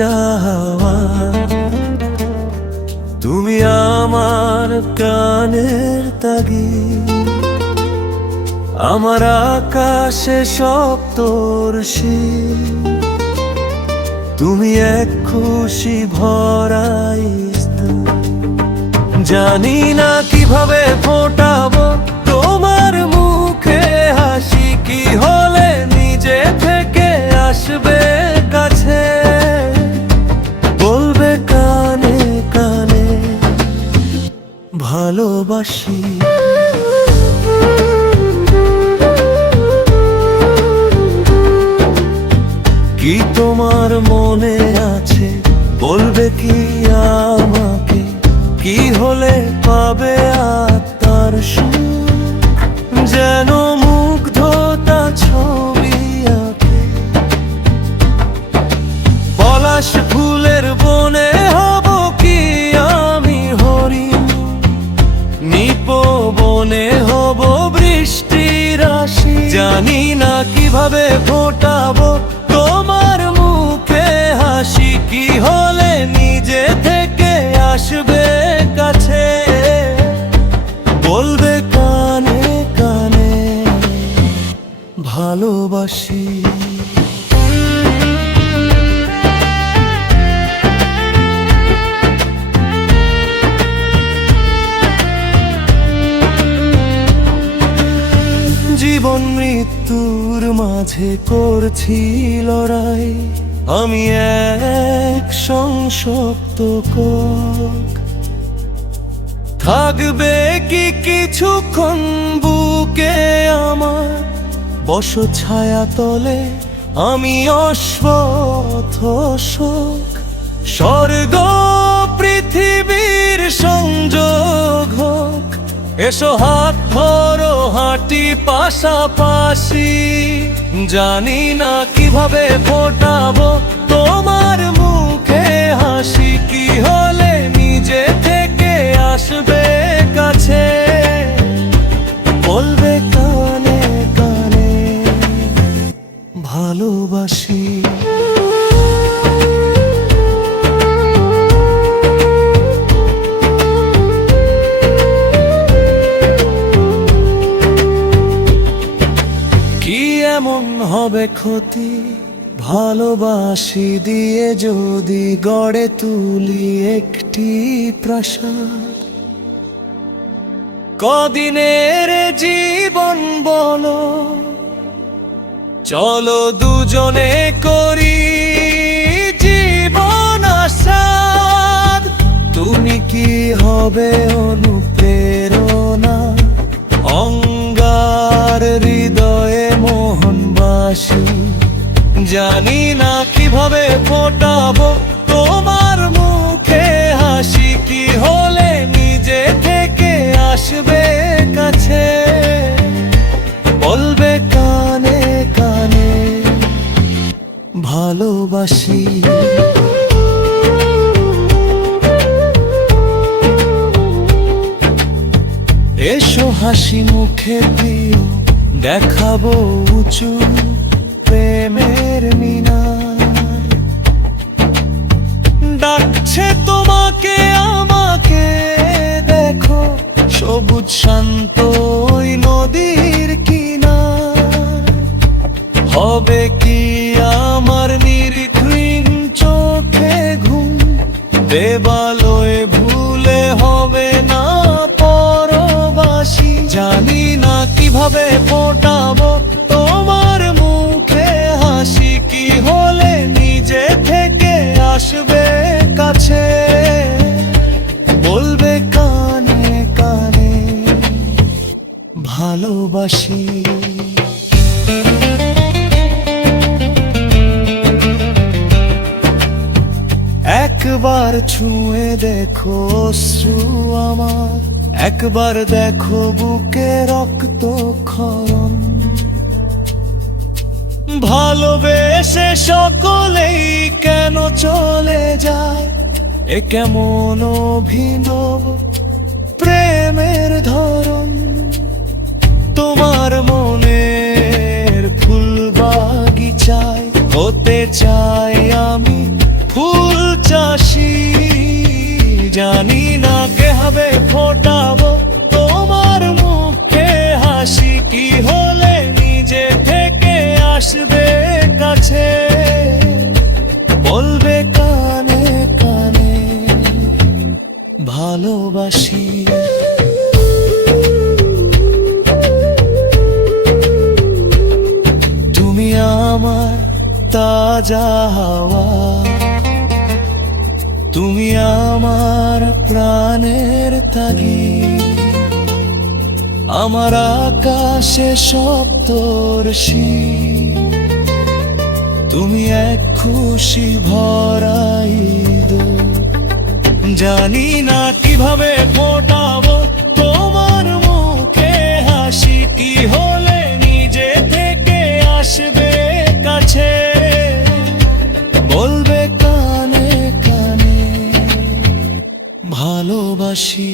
যাওয়া। তুমি আমার প্রাণের তাগিদ, আমার আকাশে সপ্তর্ষি। তুমি এক খুশি ভরাই স্থান। জানি না কিভাবে ফোটাবো তোমার মুখে হাসি, কি হলে নিজে থেকে আসবে কাছে, বলবে কানে কানে ভালোবাসি। কি তোমার মনে আছে বলবে কি আমাকে, কি হলে পাবে আত্মার সুখ, যেন মুগ্ধতা ছবি আঁকে। পলাশ ফুলের বনে হব কি আমি হরিণ, নিপবনে হব বৃষ্টির রাশি। জানি না কিভাবে ফোটাবো তোমার মুখে হাসি, কি হলে নিজে থেকে আসবে কাছে, বলবে কানে কানে ভালোবাসি। জীবন মৃত্যুর মাঝে করছি লড়াই, আমি এক সংসপ্ত কক। থাকবে কি কিছুক্ষণ বুকে আমার, বস ছায়া তলে আমি অশ্বথ শোক। স্বর্গ পৃথিবীর সংযোগ হোক, এসো হাত ধরো হাঁটি পাশাপাশি। জানি না কিভাবে ফোটাবো তোমার মুখে হাসি, কি হলে নিজে থেকে আসবে কাছে, বলবে কানে কানে ভালোবাসি। এমন হবে ক্ষতি ভালোবাসি দিয়ে যদি গড়ে তুলি একটি প্রাসাদ। কদিনের জীবন বলো, চলো দুজনে করি জীবন আসাদ। তুমি কি হবে অনুপ্রেরণা, অঙ্গার হৃদয়ে মোহনবাসী। জানি না কিভাবে ফোটাবো তোমার মুখে হাসি, কি হলে নিজে থেকে আসবে কাছে, বলবে কানে কানে ভালোবাসি। এসো হাসি মুখে প্রিয় দেখাবো উঁচু প্রেমের মিনার। ডাকছে তোমাকে আমাকে দেখো, সবুজ শান্ত ওই নদীর কিনার। হবে কি আমার নির্ঘৃণ চোখে ঘুম, দেবালয়ে ভুলে হবে না পরবাসী। জানি না কিভাবে ফোটাবো তোমার মুখে হাসি, কি হলে নিজে থেকে আসবে কাছে, বলবে কানে কানে ভালোবাসি। একবার ছুঁয়ে দেখো অশ্রু আমার, একবার দেখো বুকে রক্তক্ষরণ। ভালোবেসে সকলেই কেন চলে যায়, এ কেমন অভিনব প্রেমের ধরন। তোমার মনের ফুল বাগিচায় হতে চাই আমি ফুল চাষি, জানি না কে হবে ফোটাবো তোমার মুখে হাসি, কি হলে নিজে থেকে আসবে কাছে, বলবে কানে কানে ভালোবাসি। তুমি আমার তাজা হাওয়া, তুমি আমার প্রাণের তাগিদ, আমার আকাশে সপ্তর্ষি, তুমি এক খুশি ভরাই দো। জানি না কিভাবে ফোটাবো তোমার মুখে হাসি, কি হলে নিজে থেকে আসবে কাছে, বলবে কানে কানে ভালোবাসি।